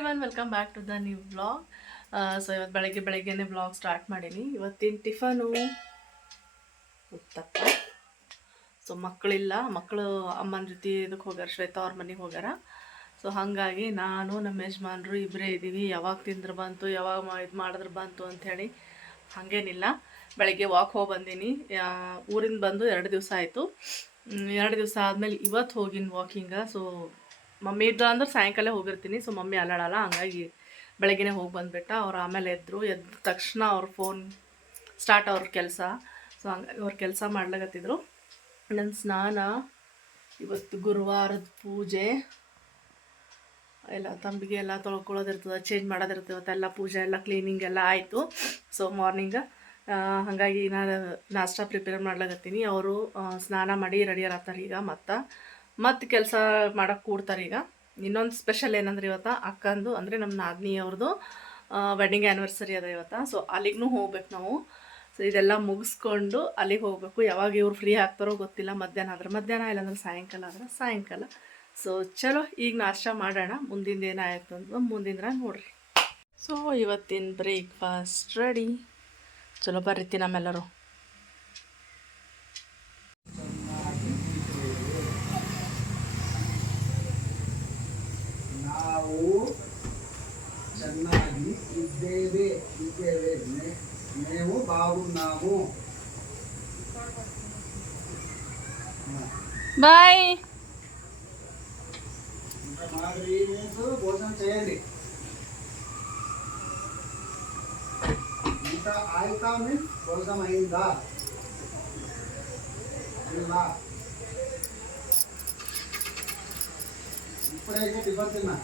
Every one welcome back to the new blog so ಇವತ್ತು ಬೆಳಗ್ಗೆ ಬೆಳಗ್ಗೆನೇ ಬ್ಲಾಗ್ ಸ್ಟಾರ್ಟ್ ಮಾಡೀನಿ. ಇವತ್ತಿನ ಟಿಫನು ಉತ್ತಪ್ಪ. ಸೊ ಮಕ್ಕಳಿಲ್ಲ. ಮಕ್ಕಳು ಅಮ್ಮನ ಜೊತೆ ಇದಕ್ಕೆ ಹೋಗ್ಯಾರ, ಶ್ವೇತಾ ಅವ್ರ ಮನೆಗೆ ಹೋಗ್ಯಾರ. ಸೊ ಹಾಗಾಗಿ ನಾನು ನಮ್ಮ ಯಜಮಾನರು ಇಬ್ಬರೇ ಇದ್ದೀವಿ. ಯಾವಾಗ ತಿಂದ್ರೆ ಬಂತು, ಯಾವಾಗ ಇದು ಮಾಡಿದ್ರೆ ಬಂತು ಅಂಥೇಳಿ ಹಾಗೇನಿಲ್ಲ. ಬೆಳಗ್ಗೆ ವಾಕ್ ಹೋಗಿ ಬಂದೀನಿ. ಊರಿಂದ ಬಂದು ಎರಡು ದಿವಸ ಆಯಿತು. ಎರಡು ದಿವಸ ಆದಮೇಲೆ ಇವತ್ತು ಹೋಗಿನಿ ವಾಕಿಂಗ ಸೊ ಮಮ್ಮಿ ಇದ್ದ ಅಂದ್ರೆ ಸಾಯಂಕಾಲ ಹೋಗಿರ್ತೀನಿ. So mummy ಅಲ್ಲಾಡಲ್ಲ. ಹಂಗಾಗಿ ಬೆಳಗ್ಗೆನೆ ಹೋಗಿ ಬಂದುಬಿಟ್ಟ. ಅವ್ರು ಆಮೇಲೆ ಎದ್ರು. ಎದ್ದ ತಕ್ಷಣ ಅವ್ರ ಫೋನ್ ಸ್ಟಾರ್ಟ್ ಅವ್ರ ಕೆಲಸ. ಸೊ ಹಂಗಾಗಿ ಅವ್ರ ಕೆಲಸ ಮಾಡ್ಲಾಗತ್ತಿದ್ರು ನನ್ನ ಸ್ನಾನ ಇವತ್ತು ಗುರುವಾರದ ಪೂಜೆ. ಎಲ್ಲ ತಂಬಿಗೆ ಎಲ್ಲ ತೊಳ್ಕೊಳ್ಳೋದಿರ್ತದೆ ಚೇಂಜ್ ಮಾಡೋದಿರ್ತದೆ. ಇವತ್ತೆಲ್ಲ ಪೂಜೆ, ಎಲ್ಲ ಕ್ಲೀನಿಂಗ್ ಎಲ್ಲ ಆಯಿತು. ಸೊ ಮಾರ್ನಿಂಗ್ ಹಾಗಾಗಿ ನಾನು ನಾಷ್ಟ ಪ್ರಿಪೇರ್ ಮಾಡ್ಲಾಗತ್ತೀನಿ ಅವರು ಸ್ನಾನ ಮಾಡಿ ರೆಡಿ ಆಗ್ತಾರೆ ಈಗ ಮತ್ತು. ಮತ್ತು ಕೆಲಸ ಮಾಡೋಕ್ಕೆ ಕೂಡ್ತಾರೆ ಈಗ. ಇನ್ನೊಂದು ಸ್ಪೆಷಲ್ ಏನಂದ್ರೆ ಇವತ್ತು ಅಕ್ಕಂದು, ಅಂದರೆ ನಮ್ಮ ನಾದಿನಿ ಅವ್ರದ್ದು ವೆಡ್ಡಿಂಗ್ ಆ್ಯನಿವರ್ಸರಿ ಅದ ಇವತ್ತು. ಸೊ ಅಲ್ಲಿಗೂ ಹೋಗ್ಬೇಕು ನಾವು. ಸೊ ಇದೆಲ್ಲ ಮುಗಿಸ್ಕೊಂಡು ಅಲ್ಲಿಗೆ ಹೋಗಬೇಕು. ಯಾವಾಗ ಇವ್ರು ಫ್ರೀ ಆಗ್ತಾರೋ ಗೊತ್ತಿಲ್ಲ. ಮಧ್ಯಾಹ್ನ ಆದ್ರೆ ಮಧ್ಯಾಹ್ನ, ಇಲ್ಲಾಂದ್ರೆ ಸಾಯಂಕಾಲ ಆದ್ರೆ ಸಾಯಂಕಾಲ. ಸೊ ಚಲೋ, ಈಗ ನಾಷ್ಟ ಮಾಡೋಣ. ಮುಂದಿಂದ ಏನಾಯ್ತು ಅಂತ ಮುಂದಿನ ನೋಡ್ರಿ. ಸೊ ಇವತ್ತಿನ ಬ್ರೇಕ್ಫಾಸ್ಟ್ ರೆಡಿ ಚಲೋ ಬರ್ರಿ ನಮ್ಮೆಲ್ಲರೂ ನಾವು ಚೆನ್ನಾಗಿ ಇದ್ದೇವೆ ಇದ್ದೇವೆ మే- మేము బాగున్నాము బాయ్ ఇంకా మాదిరి మీరు భోజనం చేయండి ఇంకా ఆయితా మీన్స్ భోజనం అయిందా ఇలా ఇప్పుడైతే టిఫిన్ తిన్నా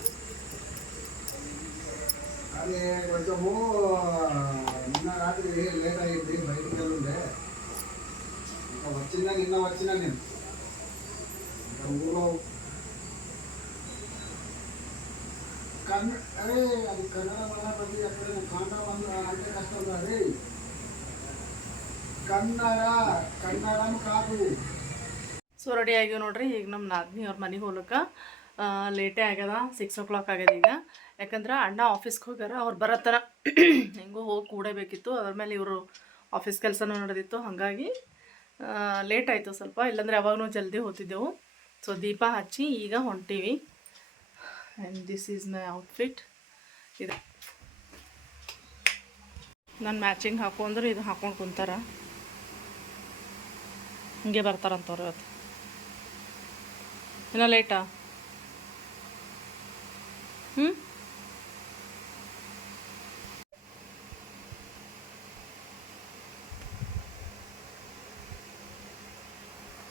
అది కొంచెము నిన్న రాత్రి లేట్ అయింది బయటికి వెళ్ళుండే ఇంకా వచ్చిందా నిన్న వచ్చినా నేను ఇంకా ఊళ్ళో కన్న అరే అది కన్నడ మళ్ళా ప్రతి అక్కడ కాంటా వంద అంటే కష్టం కాదు కన్నడ కన్నడం కాదు ಸೊ ರೆಡಿ ಆಗ್ಯಾವ ನೋಡ್ರಿ ಈಗ ನಮ್ಮ ನಾದಿನಿ ಅವ್ರ ಮನೆಗೆ ಹೋಗ್ಲಿಕ್ಕೆ ಲೇಟೇ ಆಗ್ಯದ ಸಿಕ್ಸ್ ಓ ಕ್ಲಾಕ್ ಆಗ್ಯದ ಈಗ ಯಾಕಂದ್ರೆ ಅಣ್ಣ ಆಫೀಸ್ಗೆ ಹೋಗ್ಯಾರ, ಅವ್ರು ಬರೋ ಥರ ಹೆಂಗೋ ಹೋಗಿ ಕೂಡಬೇಕಿತ್ತು. ಅದ್ರ ಮೇಲೆ ಇವರು ಆಫೀಸ್ ಕೆಲಸನೂ ನಡೆದಿತ್ತು. ಹಾಗಾಗಿ ಲೇಟ್ ಆಯಿತು ಸ್ವಲ್ಪ. ಇಲ್ಲಾಂದ್ರೆ ಯಾವಾಗಲೂ ಜಲ್ದಿ ಹೋಗ್ತಿದ್ದೆವು. ಸೊ ದೀಪ ಹಚ್ಚಿ ಈಗ ಹೊಂಟೀವಿ. And this is my outfit ಇದು. ನಾನು ಮ್ಯಾಚಿಂಗ್ ಹಾಕೊಂಡ್ರೆ ಇದು ಹಾಕೊಂಡು ಕುಂತಾರ. ಹಿಂಗೆ ಬರ್ತಾರಂತವ್ರು ಇವತ್ತು. ಇನ್ನೂ ಲೇಟಾ ಹ್ಞೂ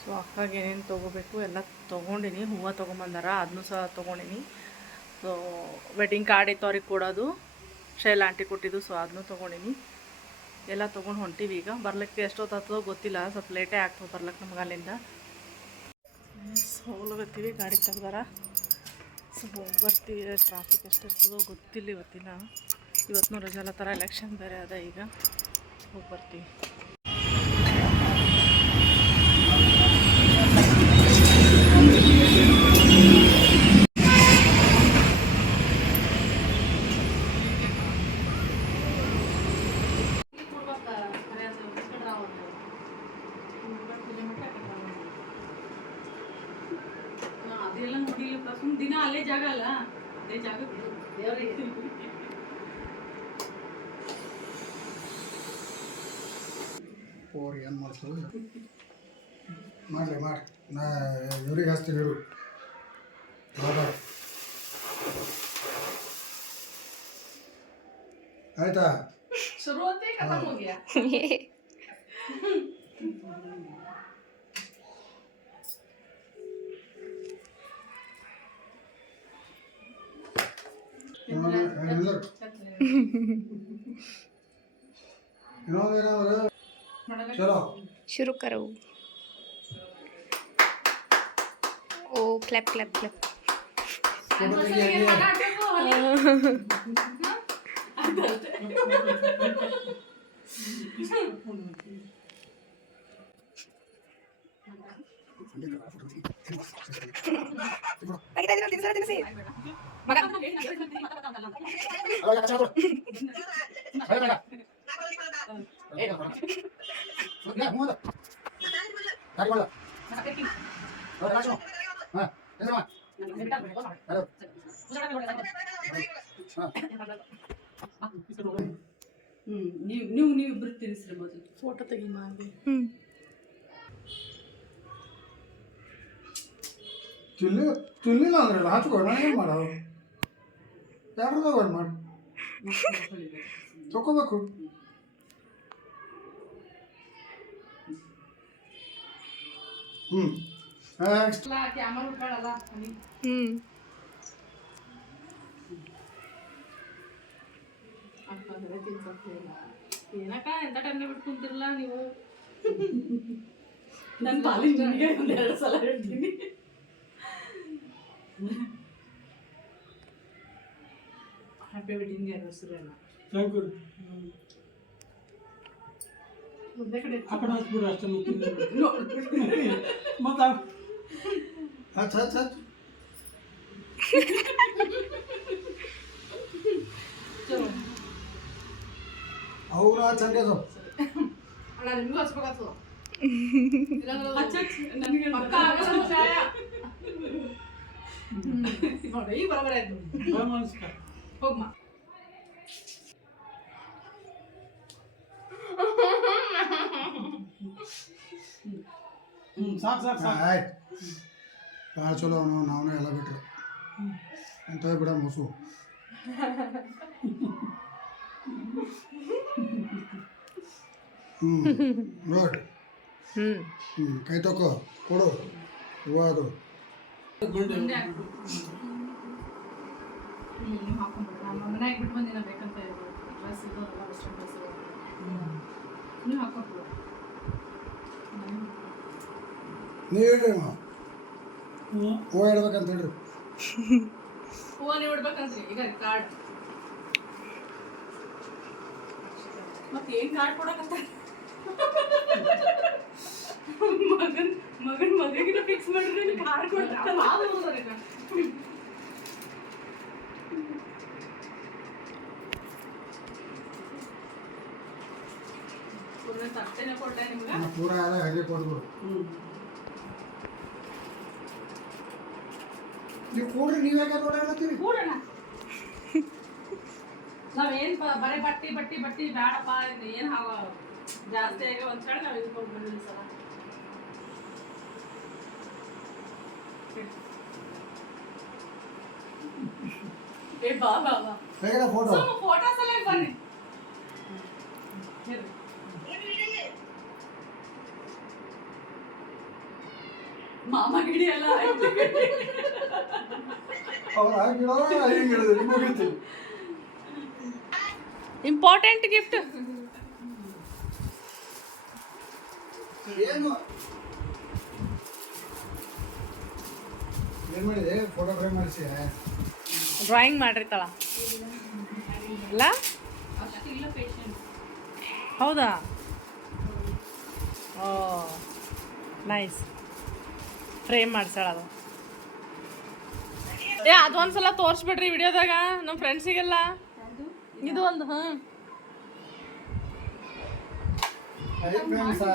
ಸೊ ಅಕ್ಕಾಗೆ ಏನೇನು ತೊಗೋಬೇಕು ಎಲ್ಲ ತೊಗೊಂಡಿನಿ. ಹೂವು ತೊಗೊಂಬಂದಾರ ಅದನ್ನೂ ಸಹ ತೊಗೊಂಡಿನಿ. ಸೊ ವೆಡ್ಡಿಂಗ್ ಕಾರ್ಡ್ ಇತ್ತು ಅವ್ರಿಗೆ ಕೊಡೋದು. ಶೈಲ್ ಆಂಟಿ ಕೊಟ್ಟಿದ್ದು ಸೊ ಅದನ್ನೂ ತೊಗೊಂಡಿನಿ. ಎಲ್ಲ ತೊಗೊಂಡು ಹೊಂಟೀವಿ ಈಗ. ಬರ್ಲಿಕ್ಕೆ ಎಷ್ಟೊತ್ತಾಗ್ತದೋ ಗೊತ್ತಿಲ್ಲ. ಸ್ವಲ್ಪ ಲೇಟೇ ಆಗ್ತದೆ ಬರ್ಲಿಕ್ಕೆ ನಮ್ಗೆ ಅಲ್ಲಿಂದ. ಹೋಗ್ಲಕತ್ತೀವಿ. ಗಾಡಿ ತೆಗ್ದಾರ. ಸೊ ಬರ್ತೀವಿ. ಟ್ರಾಫಿಕ್ ಎಷ್ಟಿರ್ತದೋ ಗೊತ್ತಿಲ್ಲ ಇವತ್ತಿನ. ಇವತ್ತು ರಜಾಲ ಥರ ಎಲೆಕ್ಷನ್ ಬೇರೆ ಅದ ಈಗ. ಹೋಗಿ ಬರ್ತೀವಿ. ಸುಮ್ ದಿನ ಅಲ್ಲೇ ಜಾಗ ಅಲ್ಲ? ಅದೇ ಜಾಗ ಓರ್ ಏನು ಮಾಡ್ತದೆ ಮಾಡಲಿ ಮಾಡಿ ನಾ ಇವ್ರಿಗೆ ಹಚ್ತೀನಿ ಇವರು. ಆಯ್ತಾ? ಶುರು ಹೋತೆ ಖತಮ್ चलो शुरू करो ओ clap clap clap Ayo kita jalan, kita jalan, kita jalan. Tiene, tiene. ಅವಾಗ ಕಚ್ಚಾ ಕೊಡು. ಏ, ಬೇಡ. ಇಲ್ಲ, ಮೂವತ್ತು. ಗಾಡಿ ಕೊಡು. ಅವಾಗ ರಾಶು. ಹಾ, ಹೆಸ್ರು ಮಾ. ಹಲೋ. ಹಾ. ಹ್ಮ್ ನೀವು ನೀವು ನೀವು ಇಬ್ರು ತಿನ್ಸ್ರಿ ಮೊದಲು ಫೋಟೋ ತೆಗಿ ಮಾಡಿ ತಿನ್ಲಿಲ್ಲ ಅಂದ್ರೆ ಹಚ್ಕೊ ನಾನು ಏನು ಮಾಡೋದು ಯಾರು ತಗೊಂಡು ಮಾಡಿ ತಗೋಬೇಕು ಹ್ಞೂ ಹ್ಞೂ ಏನಕ್ಕ ಎಂತ ಟೈಮ್ಗೆ ಬಿಟ್ಟು ಕುಂತಿರಲ್ಲ ನೀವು? ನನ್ನ ಪಾಲಿನ ನನಗೆ ಎರಡು ಸಲ ಹೇಳ್ತೀನಿ. ಹ್ಯಾಪಿ ವೆಡ್ಡಿಂಗ್ ಆ್ಯನಿವರ್ಸರಿ ಅಲ್ಲ ಥ್ಯಾಂಕ್ ಯು ಮುದ್ದೆ ಕಡೆ ಆ ಕಡೆ ಅಷ್ಟೇ ಮುಗಿದ ಮತ್ತೆ ಹಚ್ ಹಚ್ ಹಚ್. ಚಲೋ ಅವ್ರು ಹಚ್ ಅಣ್ಣ ನಿಮಗೂ ಹಚ್ಬೇಕಾಗ್ತದ? ನನಗೆ ಪಕ್ಕ ಆಗಲ್ಲ ಛಾಯ. ನೋಡಿ ಈಗ ಆಯ್ತು. ನಮಸ್ಕಾರ. ಹೋಗ್ಮ ಹ್ಞೂ ಸಾಕು ಸಾಕು ಸಾಕು ಆಯ್ತು ಭಾಳ ಚಲೋ ಅವನು ನಾವೇ ಎಲ್ಲ ಬಿಟ್ರು ಅಂತ ಬಿಡ ಮೊಸು ಹ್ಞೂ ಗುಡ್ ಹ್ಞೂ ಹ್ಞೂ ಕೈ ತಕೋ ಕೊಡು ಹೂವು ಅದು ಮಂಡೆ ನೀವು ಮನೆಯಾಗ ಬಿಟ್ಟು ಬಂದಿನ ಬೇಕಂತ ಡ್ರೆಸ್ ಇದು ಎಲ್ಲ ವೆಸ್ಟರ್ನ್ ಡ್ರೆಸ್ ನೀವು ಹಾಕೊಂಡ್ಬಿಡು ನೀವು ಹೇಳ್ರಿ ಅಮ್ಮ. ಹ್ಞೂ ಹೂವು ಇಡ್ಬೇಕಂತ ಹೇಳ್ರಿ. ಹೂವು ನೀವು ಇಡ್ಬೇಕಂತ್ರಿ ಈಗ ಕಾರ್ಡ್ ಮತ್ತೆ ಏನ್ ಕಾರ್ಡ್ ಕೊಡಕಂತ ಮಗನ್ ಮಗನ್ ಮಗನಿಗೆ ಫಿಕ್ಸ್ ಮಾಡಿದ್ರೆ ಕಾರ್ಡ್ ಕೊಡ್ತಾರೆ ತಟ್ಟೆನೆ ಕೊಡ್ಲೆ ನಿಮ್ಗೆ ನಮ್ಮ ಪೂರ ಎಲ್ಲ ಹಾಗೆ ಕೊಟ್ಬಿಡು ನೀವು ಕೂಡ್ರಿ ನೀವು ಯಾಕೆ ಓಡಾಡ್ತೀರಿ ಕೂಡೋಣ. ನಾವೇನ್ ಬ- ಬರೀ ಬಟ್ಟಿ ಬಟ್ಟಿ ಬಟ್ಟಿ ಬೇಡಪ್ಪ ಇದು ಏನ್ ಹಾವ ಜಾಸ್ತಿ ಆಗಿ ಒಂದ್ ಹೇಳಿ ನಾವ್ ಇದಕ್ಕೆ ಬಂದಿಲ್ಲ ಸಲ. ಏ ಬಾ ಬಾ ಬಾ. ಹೇಗಿದೆ ಫೋಟೋ ಫೋಟೋ ಸಲ ಬರ್ರಿ ಮಾಮ ಗಿಡಿ ಎಲ್ಲ ಆಯ್ತು. ಅವ್ರು ಹಾಗೆ ಇಡೋದು ಹಿಂಗೆ ಇಡೋದು ಮುಗೀತು ಇಂಪಾರ್ಟೆಂಟ್ ಗಿಫ್ಟ್ ಏನು? ಏನು ಮಾಡಿದೆ? ಫೋಟೋ ಫ್ರೇಮ್ ಮಾಡಿಸಿ ಡ್ರಾಯಿಂಗ್ ಮಾಡಿರ್ತಾಳ. ಅಲ್ಲ ಅಷ್ಟಿಲ್ಲ ಪೇಷಂಟ್ ಹೌದಾ? ಓ ನೈಸ್ ಫ್ರೇಮ್ ಮಾಡ್ಸಾಳ ಅದು. ಏ ಅದೊಂದ್ಸಲ ತೋರಿಸ್ಬಿಡ್ರಿ ವಿಡಿಯೋದಾಗ ನಮ್ಮ ಫ್ರೆಂಡ್ಸಿಗೆಲ್ಲ. ಇದು ಒಂದು ಹಾಂ. ಇನ್ನ ಮಾತಾಡತ್ತಾರ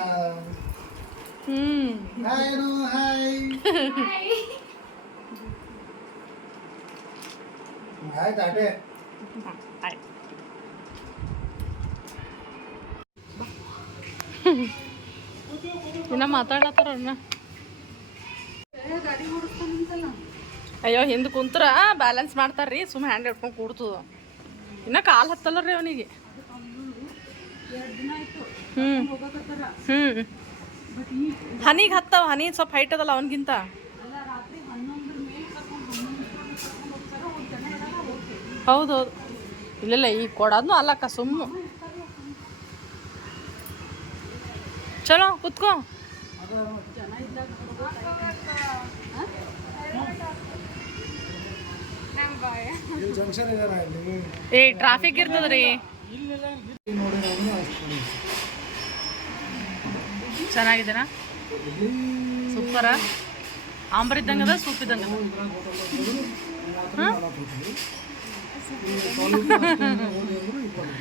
ಹ್ಞೂ ಇನ್ನ ಮಾತಾಡ್ಲತ್ತಾರ ಅಣ್ಣ ಅಯ್ಯೋ, ಹಿಂದೆ ಕುಂತ್ರ ಬ್ಯಾಲೆನ್ಸ್ ಮಾಡ್ತಾರ್ರಿ ಸುಮ್ಮನೆ ಹ್ಯಾಂಡ್ ಇಟ್ಕೊಂಡು ಕೂಡ್ತದ. ಇನ್ನ ಕಾಲು ಹತ್ತಲ್ಲ ರೀ ಅವನಿಗೆ. ಹ್ಞೂ ಹ್ಞೂ ಹನಿಗೆ ಹತ್ತವ, ಹನಿ ಸ್ವಲ್ಪ ಹೈಟ್ ಅದಲ್ಲ ಅವನಿಗಿಂತ. ಹೌದೌದು ಇಲ್ಲ ಈಗ ಕೊಡೋದ್ನು ಅಲ್ಲಕ್ಕ, ಸುಮ್ಮ. ಚಲೋ, ಕುತ್ಕೋ. ಜಂಕ್ಷನ್ ಇದೆ ಇಲ್ಲಿ. ಏ ಟ್ರಾಫಿಕ್ ಇರ್ತದ್ರಿ. ನೋಡಿ ನಾನು ಅಷ್ಟು ಚೆನ್ನಾಗಿದೆನಾ ಸೂಪರ. ಆಂಬರ್ ಇದ್ದಂಗೆ ಅದ ಸೂಪ್ ಇದ್ದಂಗೆ ಮೂವತ್ತು ನಲವತ್ತು ರೂಪಾಯಿ ಈ ಸ್ವಲ್ಪ ಅಷ್ಟು ಹೋಗಿ ಅಂದ್ರು ಇಪ್ಪತ್ತು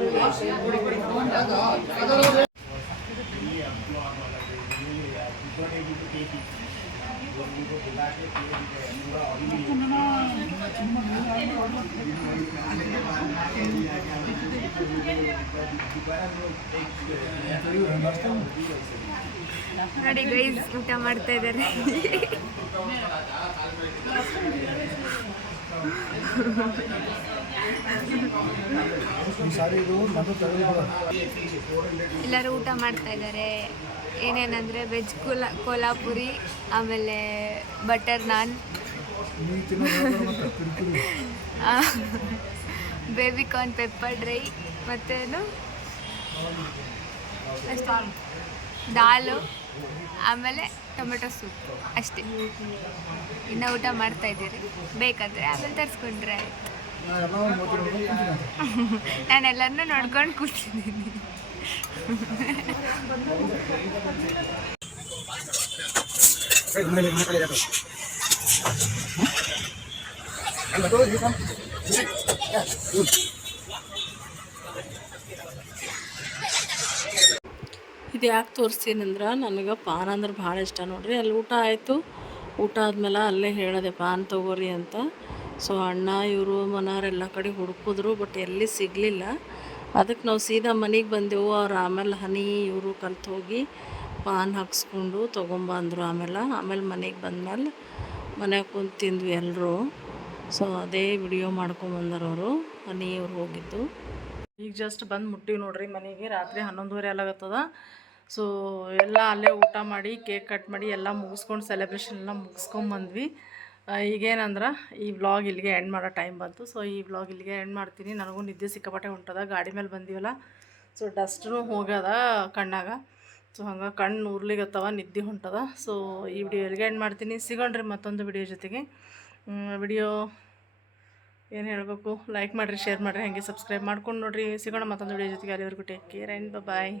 ರೂಪಾಯಿ ನೋಡಿ ಗೈಸ್ ಊಟ ಮಾಡ್ತಾ ಇದ್ದಾರೆ. ಎಲ್ಲರೂ ಊಟ ಮಾಡ್ತಾ ಇದ್ದಾರೆ. ಏನೇನಂದರೆ ವೆಜ್ ಕೋಲಾ, ಕೋಲಾಪುರಿ, ಆಮೇಲೆ butter naan baby corn pepper dry ಮತ್ತೇನು ದಾಲು, ಆಮೇಲೆ ಟೊಮೆಟೊ ಸೂಪ್ ಅಷ್ಟೇ. ಇನ್ನು ಊಟ ಮಾಡ್ತಾ ಇದ್ದೀರಿ. ಬೇಕಾದರೆ ಆಮೇಲೆ ತರಿಸ್ಕೊಂಡ್ರೆ ಆಯ್ತು. ನಾ ಎಲ್ಲ ಒಂದು ಮೂವತ್ತು ರೂಪಾಯಿ ಕೂತಿದ್ದೀನಿ ನಾನೆಲ್ಲರನ್ನೂ ನೋಡ್ಕೊಂಡು ಕೂತಿದ್ದೀನಿ. ಇದು ಯಾಕೆ ತೋರಿಸ್ತೀನಂದ್ರೆ? ನನಗೆ ಪಾನ್ ಅಂದ್ರೆ ಭಾಳ ಇಷ್ಟ ನೋಡ್ರಿ. ಅಲ್ಲಿ ಊಟ ಆಯಿತು. ಊಟ ಆದ್ಮೇಲೆ ಅಲ್ಲೇ ಹೇಳಿದೆ ಪಾನ್ ತಗೋರಿ ಅಂತ. ಸೊ ಅಣ್ಣ, ಇವರು ಮನೆಯವರೆಲ್ಲ ಕಡೆ ಹುಡುಕಿದ್ರು ಬಟ್ ಎಲ್ಲಿ ಸಿಗಲಿಲ್ಲ. ಅದಕ್ಕೆ ನಾವು ಸೀದಾ ಮನೆಗೆ ಬಂದೆವು. ಅವ್ರು ಆಮೇಲೆ ಹನಿ, ಇವರು ಕಲ್ತು ಹೋಗಿ ಪಾನ್ ಹಾಕ್ಸ್ಕೊಂಡು ತೊಗೊಂಬಂದರು ಆಮೇಲೆ. ಆಮೇಲೆ ಮನೆಗೆ ಬಂದ್ಮೇಲೆ ಮನೆಗೆ ಕುಂತು ತಿಂದ್ವಿ ಎಲ್ಲರೂ ಸೊ ಅದೇ ವಿಡಿಯೋ ಅವರು. ಹನಿ ಇವ್ರು ಹೋಗಿದ್ದು. ಈಗ ಜಸ್ಟ್ ಬಂದು ಮುಟ್ಟಿವಿ ನೋಡ್ರಿ ಮನೆಗೆ. ರಾತ್ರಿ ಹನ್ನೊಂದುವರೆ ಆಗತ್ತದ ಸೊ ಎಲ್ಲ ಅಲ್ಲೇ ಊಟ ಮಾಡಿ, ಕೇಕ್ ಕಟ್ ಮಾಡಿ, ಎಲ್ಲ ಮುಗಿಸ್ಕೊಂಡು ಸೆಲೆಬ್ರೇಷನ್ ಎಲ್ಲ ಮುಗಿಸ್ಕೊಂಬಂದ್ವಿ. ಈಗೇನಂದ್ರೆ ಈ ವ್ಲಾಗ್ ಇಲ್ಲಿಗೆ ಎಂಡ್ ಮಾಡೋ ಟೈಮ್ ಬಂತು. ಸೊ ಈ ವ್ಲಾಗ್ ಇಲ್ಲಿಗೆ ಎಂಡ್ ಮಾಡ್ತೀನಿ. ನನಗೂ ನಿದ್ದೆ ಸಿಕ್ಕಾಪಟ್ಟೆ ಹೊಂಟದ ಗಾಡಿ ಮೇಲೆ ಬಂದೀವಲ್ಲ. ಸೊ ಡಸ್ಟ್ನು ಹೋಗ್ಯದ ಕಣ್ಣಾಗ. ಸೊ ಹಂಗೆ ಕಣ್ಣು ಉರ್ಲಿಗತ್ತವ ನಿದ್ದೆ ಹೊಂಟದ ಸೊ ಈ ವಿಡಿಯೋ ಇಲ್ಲಿಗೆ ಎಂಡ್ ಮಾಡ್ತೀನಿ. ಸಿಗೋಣ್ರಿ ಮತ್ತೊಂದು ವಿಡಿಯೋ ಜೊತೆಗೆ. ವಿಡಿಯೋ ಏನು ಹೇಳಬೇಕು? ಲೈಕ್ ಮಾಡಿರಿ ಶೇರ್ ಮಾಡಿರಿ, ಹಾಗೆ ಸಬ್ಸ್ಕ್ರೈಬ್ ಮಾಡ್ಕೊಂಡು ನೋಡಿರಿ. ಸಿಗೋಣ ಮತ್ತೊಂದು ವಿಡಿಯೋ ಜೊತೆಗೆ. ಅಲ್ಲಿವರೆಗೂ ಟೇಕ್ ಕೇರ್ ಆ್ಯಂಡ್ ಬಾಯ್